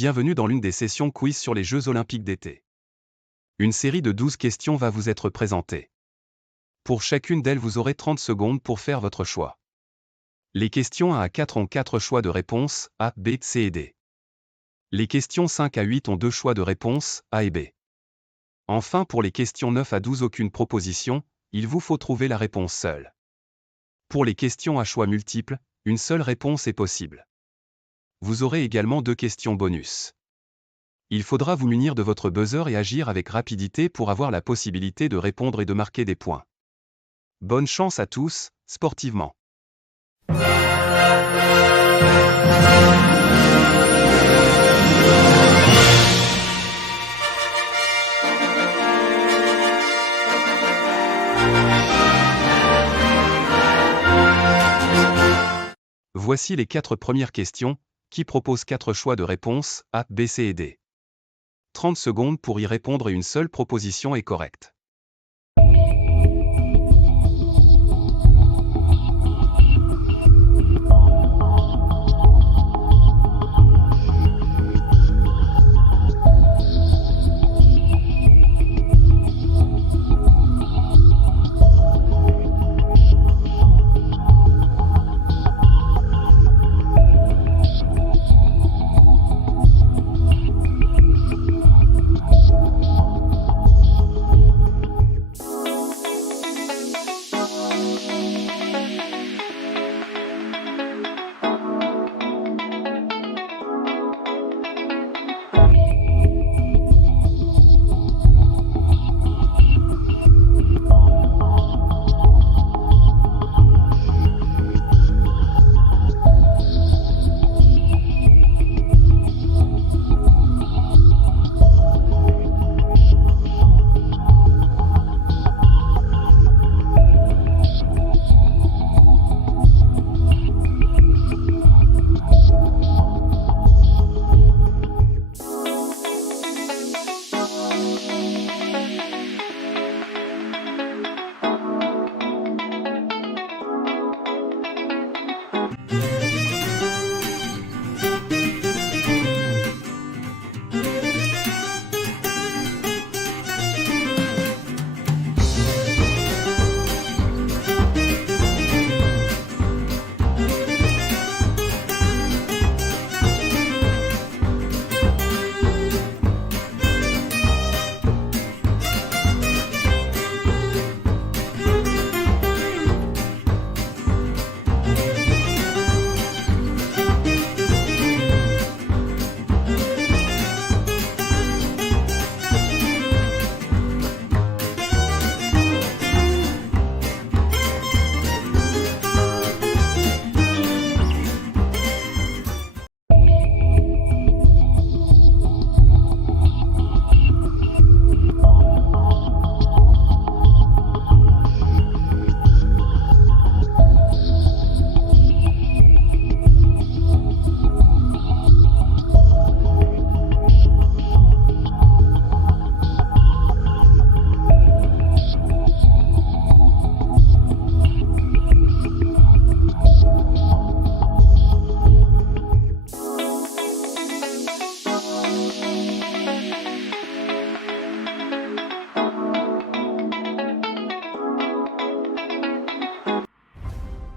Bienvenue dans l'une des sessions quiz sur les Jeux Olympiques d'été. Une série de 12 questions va vous être présentée. Pour chacune d'elles, vous aurez 30 secondes pour faire votre choix. Les questions 1 à 4 ont 4 choix de réponse, A, B, C et D. Les questions 5 à 8 ont 2 choix de réponse, A et B. Enfin, pour les questions 9 à 12, aucune proposition, il vous faut trouver la réponse seule. Pour les questions à choix multiples, une seule réponse est possible. Vous aurez également 2 questions bonus. Il faudra vous munir de votre buzzer et agir avec rapidité pour avoir la possibilité de répondre et de marquer des points. Bonne chance à tous, sportivement. Voici les 4 premières questions, qui proposent 4 choix de réponse, A, B, C et D. 30 secondes pour y répondre et une seule proposition est correcte.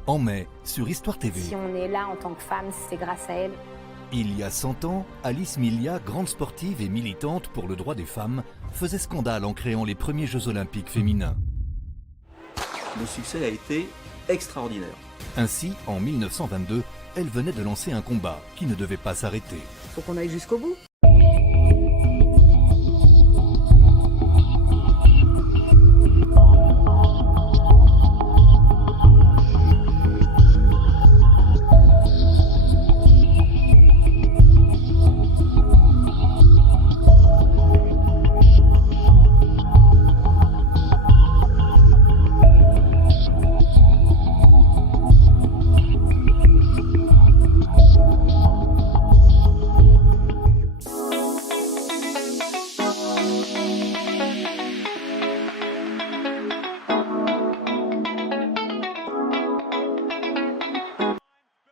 En mai, sur Histoire TV. Si on est là en tant que femme, c'est grâce à elle. Il y a 100 ans, Alice Milia, grande sportive et militante pour le droit des femmes, faisait scandale en créant les premiers Jeux Olympiques féminins. Le succès a été extraordinaire. Ainsi, en 1922, elle venait de lancer un combat qui ne devait pas s'arrêter. Faut qu'on aille jusqu'au bout.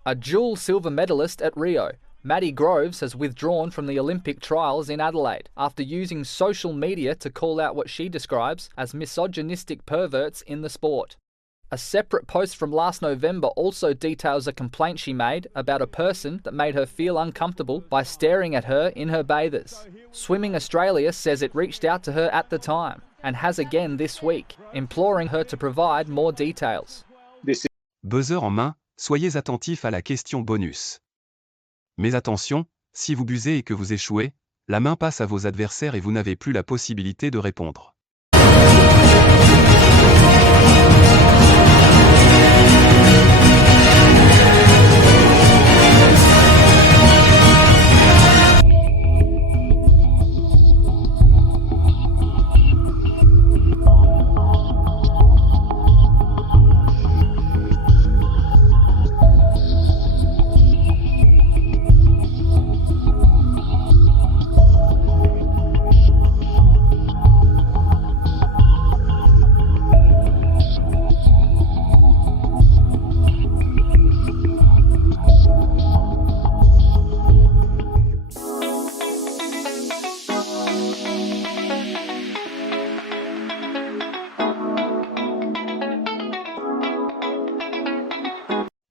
A dual silver medalist at Rio, Maddie Groves has withdrawn from the Olympic trials in Adelaide after using social media to call out what she describes as misogynistic perverts in the sport. A separate post from last November also details a complaint she made about a person that made her feel uncomfortable by staring at her in her bathers. Swimming Australia says it reached out to her at the time and has again this week, imploring her to provide more details. Buzzer en main, soyez attentifs à la question bonus. Mais attention, si vous buzzez et que vous échouez, la main passe à vos adversaires et vous n'avez plus la possibilité de répondre.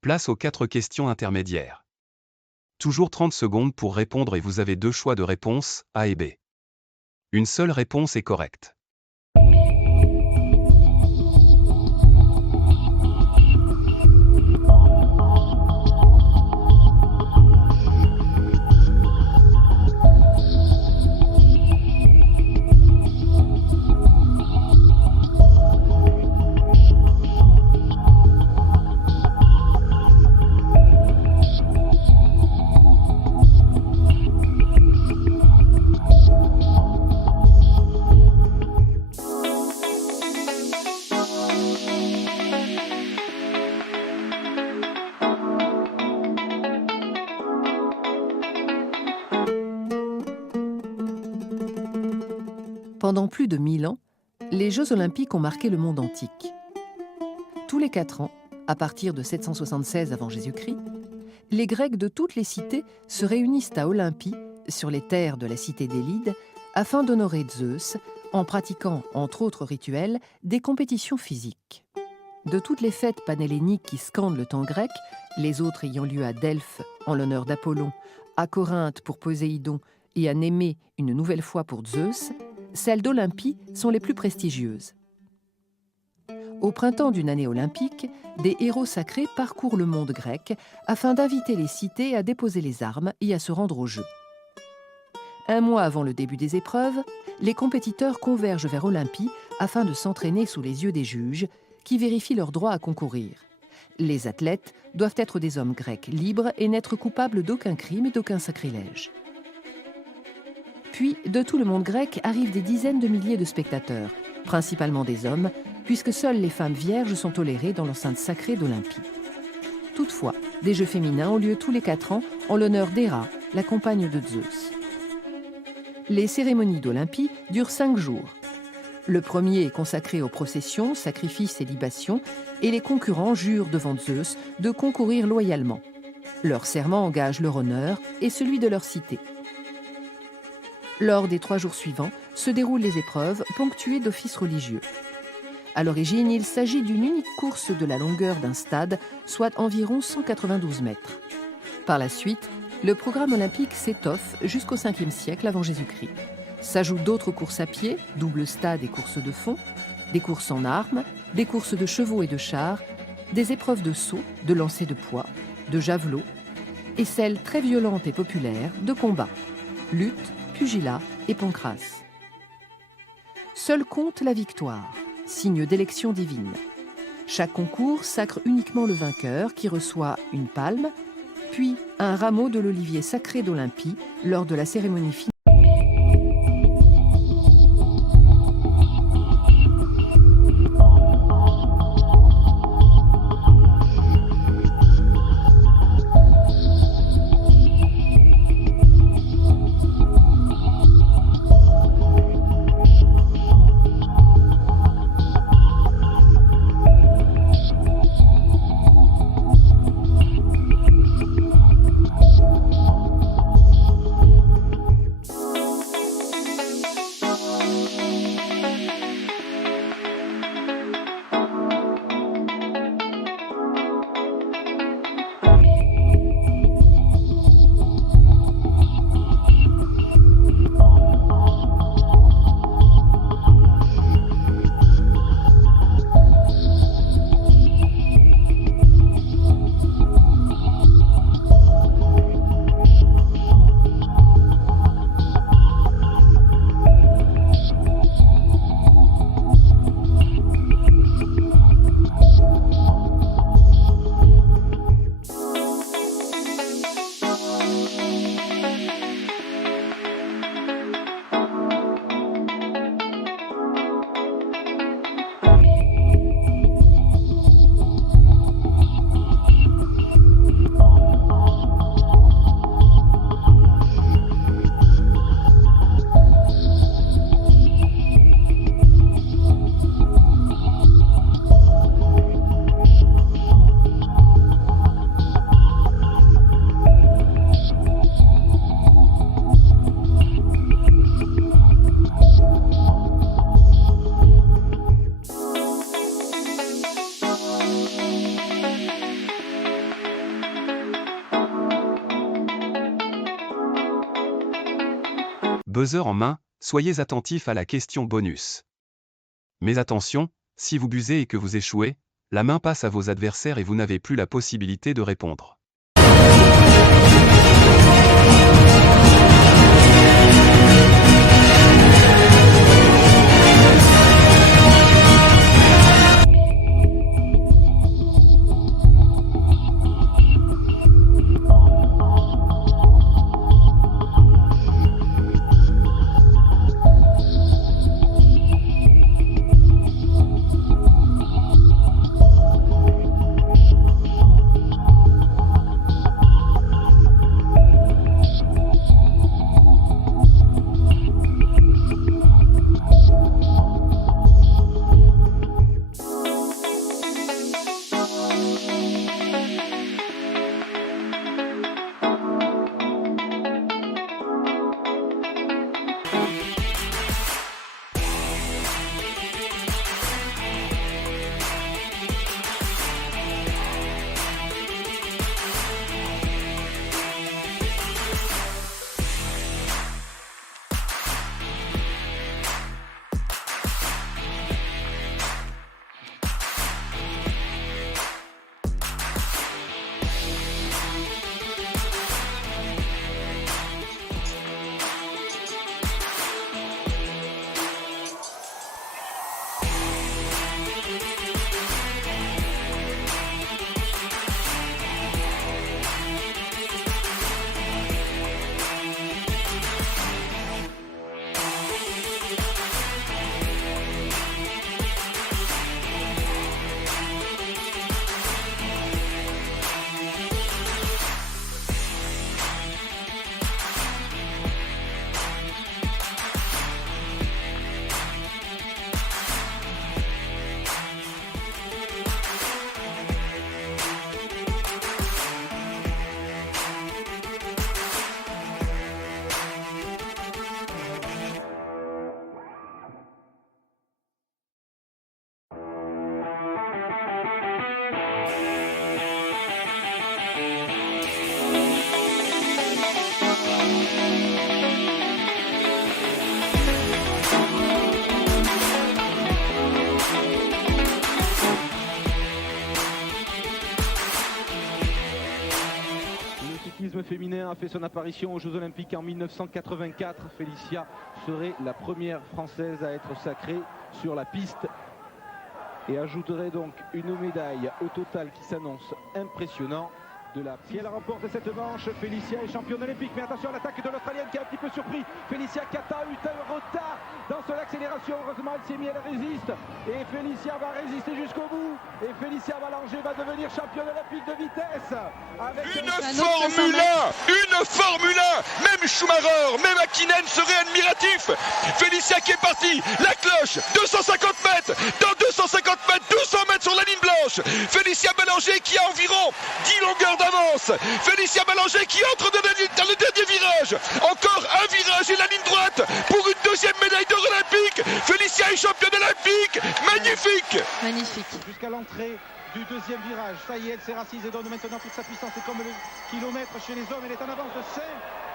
Place aux 4 questions intermédiaires. Toujours 30 secondes pour répondre et vous avez 2 choix de réponse, A et B. Une seule réponse est correcte. Pendant plus de 1000 ans, les Jeux olympiques ont marqué le monde antique. Tous les 4 ans, à partir de 776 avant Jésus-Christ, les Grecs de toutes les cités se réunissent à Olympie, sur les terres de la cité d'Élide, afin d'honorer Zeus, en pratiquant, entre autres rituels, des compétitions physiques. De toutes les fêtes panhelléniques qui scandent le temps grec, les autres ayant lieu à Delphes en l'honneur d'Apollon, à Corinthe pour Poséidon et à Némée une nouvelle fois pour Zeus, celles d'Olympie sont les plus prestigieuses. Au printemps d'une année olympique, des héros sacrés parcourent le monde grec afin d'inviter les cités à déposer les armes et à se rendre aux Jeux. Un mois avant le début des épreuves, les compétiteurs convergent vers Olympie afin de s'entraîner sous les yeux des juges qui vérifient leur droit à concourir. Les athlètes doivent être des hommes grecs libres et n'être coupables d'aucun crime et d'aucun sacrilège. Puis, de tout le monde grec arrivent des dizaines de milliers de spectateurs, principalement des hommes, puisque seules les femmes vierges sont tolérées dans l'enceinte sacrée d'Olympie. Toutefois, des jeux féminins ont lieu tous les 4 ans en l'honneur d'Héra, la compagne de Zeus. Les cérémonies d'Olympie durent 5 jours. Le premier est consacré aux processions, sacrifices et libations, et les concurrents jurent devant Zeus de concourir loyalement. Leur serment engage leur honneur et celui de leur cité. Lors des 3 jours suivants, se déroulent les épreuves ponctuées d'offices religieux. À l'origine, il s'agit d'une unique course de la longueur d'un stade, soit environ 192 mètres. Par la suite, le programme olympique s'étoffe jusqu'au 5e siècle avant Jésus-Christ. S'ajoutent d'autres courses à pied, double stade et courses de fond, des courses en armes, des courses de chevaux et de chars, des épreuves de saut, de lancer de poids, de javelot, et celles très violentes et populaires de combat, lutte, pugilat et pancrace. Seule compte la victoire, signe d'élection divine. Chaque concours sacre uniquement le vainqueur qui reçoit une palme, puis un rameau de l'olivier sacré d'Olympie lors de la cérémonie finale. Buzzer en main, soyez attentifs à la question bonus. Mais attention, si vous buzzez et que vous échouez, la main passe à vos adversaires et vous n'avez plus la possibilité de répondre. L'athlétisme féminin a fait son apparition aux Jeux Olympiques en 1984. Félicia serait la première Française à être sacrée sur la piste et ajouterait donc une médaille au total qui s'annonce impressionnant. Si elle remporte cette manche, Félicia est championne olympique. Mais attention à l'attaque de l'Australienne qui a un petit peu surpris. Félicia Kata a eu un retard dans son accélération. Heureusement, elle s'est mise, elle résiste. Et Félicia va résister jusqu'au bout. Et Félicia Ballanger va devenir championne olympique de vitesse. Avec une Formule 1. Même Schumacher, même Hakkinen seraient admiratifs. Félicia qui est partie. La cloche, 250 mètres. Dans 250 mètres, 200 mètres sur la ligne blanche. Félicia Ballanger qui a environ 10 longueurs d'avance. Félicia Ballanger qui entre dans le dernier virage. Encore un virage et la ligne droite pour une deuxième médaille d'or olympique. Félicia est championne olympique. Magnifique. Magnifique. Jusqu'à l'entrée du deuxième virage. Ça y est, elle s'est rassise et donne maintenant toute sa puissance. C'est comme le kilomètre chez les hommes. Elle est en avance de 5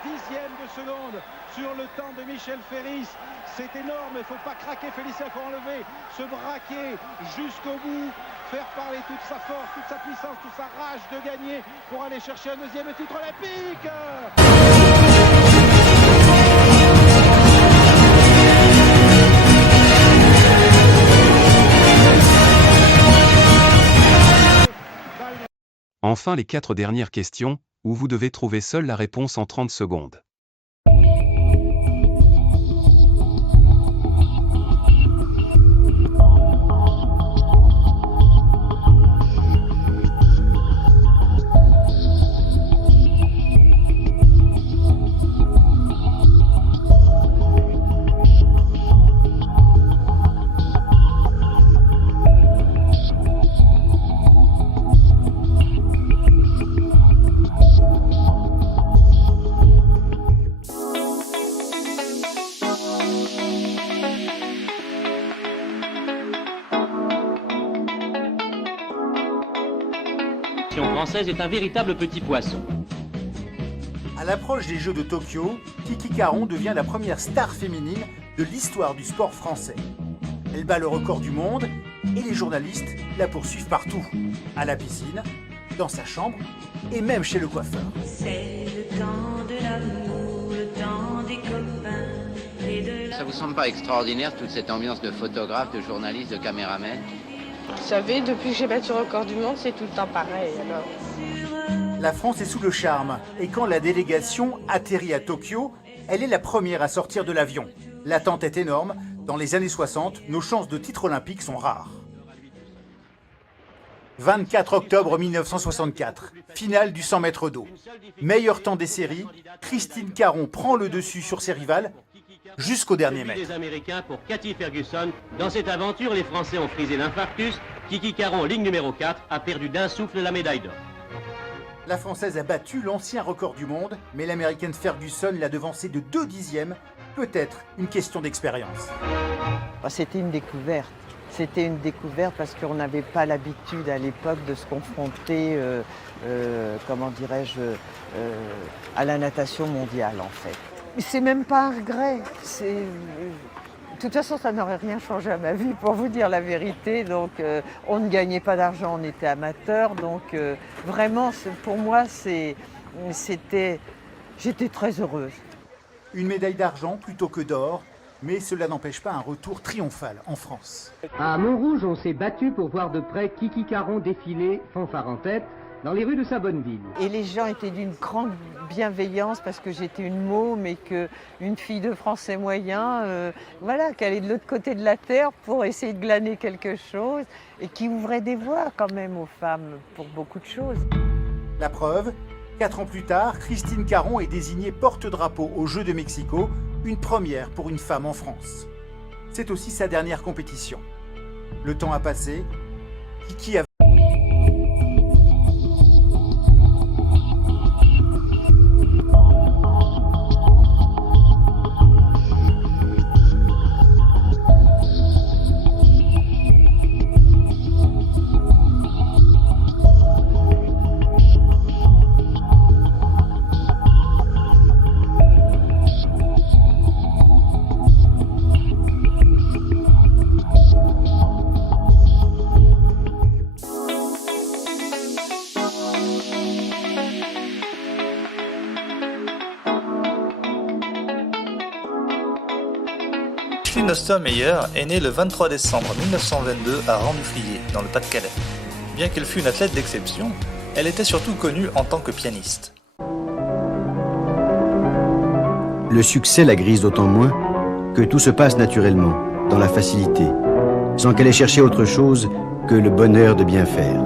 dixièmes de seconde sur le temps de Michel Ferris. C'est énorme. Il ne faut pas craquer. Félicia, il faut enlever, se braquer jusqu'au bout. Faire parler toute sa force, toute sa puissance, toute sa rage de gagner pour aller chercher un deuxième titre olympique. Enfin les 4 dernières questions, où vous devez trouver seul la réponse en 30 secondes. La française est un véritable petit poisson. À l'approche des Jeux de Tokyo, Kiki Caron devient la première star féminine de l'histoire du sport français. Elle bat le record du monde et les journalistes la poursuivent partout. À la piscine, dans sa chambre et même chez le coiffeur. C'est le temps de l'amour, le temps des copains et de la... Ça vous semble pas extraordinaire toute cette ambiance de photographes, de journalistes, de caméramens? Vous savez, depuis que j'ai battu le record du monde, c'est tout le temps pareil alors. La France est sous le charme et quand la délégation atterrit à Tokyo, elle est la première à sortir de l'avion. L'attente est énorme. Dans les années 60, nos chances de titre olympique sont rares. 24 octobre 1964, finale du 100 mètres d'eau. Meilleur temps des séries, Christine Caron prend le dessus sur ses rivales jusqu'au dernier mètre. Les Américains pour Cathy Ferguson. Dans cette aventure, les Français ont frisé l'infarctus. Kiki Caron, ligne numéro 4, a perdu d'un souffle la médaille d'or. La Française a battu l'ancien record du monde, mais l'Américaine Ferguson l'a devancée de 2 dixièmes. Peut-être une question d'expérience. C'était une découverte. C'était une découverte parce qu'on n'avait pas l'habitude à l'époque de se confronter, comment dirais-je, à la natation mondiale en fait. C'est même pas un regret. De toute façon, ça n'aurait rien changé à ma vie, pour vous dire la vérité. Donc, on ne gagnait pas d'argent, on était amateurs. Donc, vraiment, pour moi, j'étais très heureuse. Une médaille d'argent plutôt que d'or, mais cela n'empêche pas un retour triomphal en France. À Montrouge, on s'est battu pour voir de près Kiki Caron défiler, fanfare en tête, dans les rues de sa bonne ville. Et les gens étaient d'une grande bienveillance parce que j'étais une môme et qu'une fille de français moyen, voilà, qui allait de l'autre côté de la terre pour essayer de glaner quelque chose et qui ouvrait des voies quand même aux femmes pour beaucoup de choses. La preuve, 4 ans plus tard, Christine Caron est désignée porte-drapeau aux Jeux de Mexico, une première pour une femme en France. C'est aussi sa dernière compétition. Le temps a passé, Kiki a... Micheline Ostermeyer est née le 23 décembre 1922 à Rambouillet, dans le Pas-de-Calais. Bien qu'elle fût une athlète d'exception, elle était surtout connue en tant que pianiste. Le succès la grise d'autant moins que tout se passe naturellement, dans la facilité, sans qu'elle ait cherché autre chose que le bonheur de bien faire.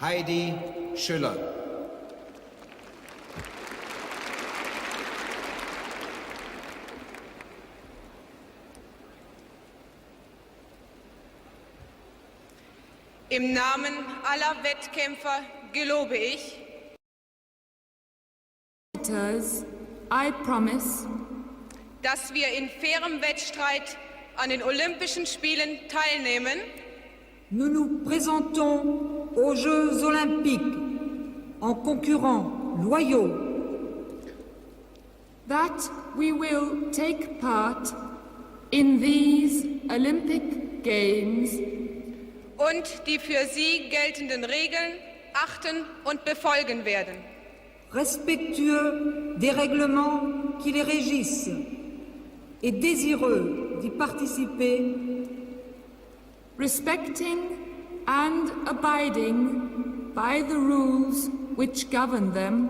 Heidi Schüller. Im Namen aller Wettkämpfer gelobe ich, I promise, dass wir in fairem Wettstreit an den Olympischen Spielen teilnehmen. nous nous présentons aux Jeux olympiques en concurrents loyaux. That we will take part in these Olympic Games Und die für sie geltenden Regeln achten und befolgen werden. respectueux des règlements qui les régissent et désireux d'y participer, respecting and abiding by the rules which govern them,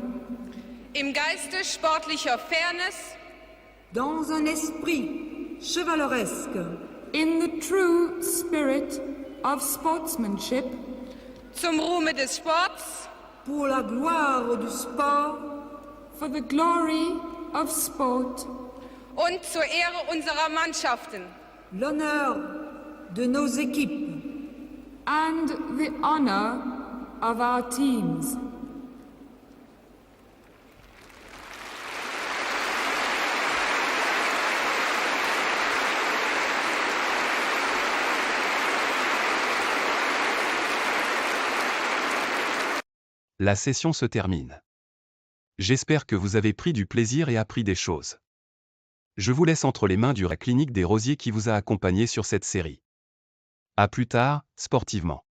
Im Geiste sportlicher Fairness, dans un esprit chevaleresque, in the true spirit of sportsmanship, zum Ruhme des Sports, pour la gloire du sport, for the glory of sport, und zur Ehre unserer Mannschaften. l'honneur de nos équipes, and the honor of our teams. La session se termine. J'espère que vous avez pris du plaisir et appris des choses. Je vous laisse entre les mains du clinique des Rosiers qui vous a accompagné sur cette série. À plus tard, sportivement.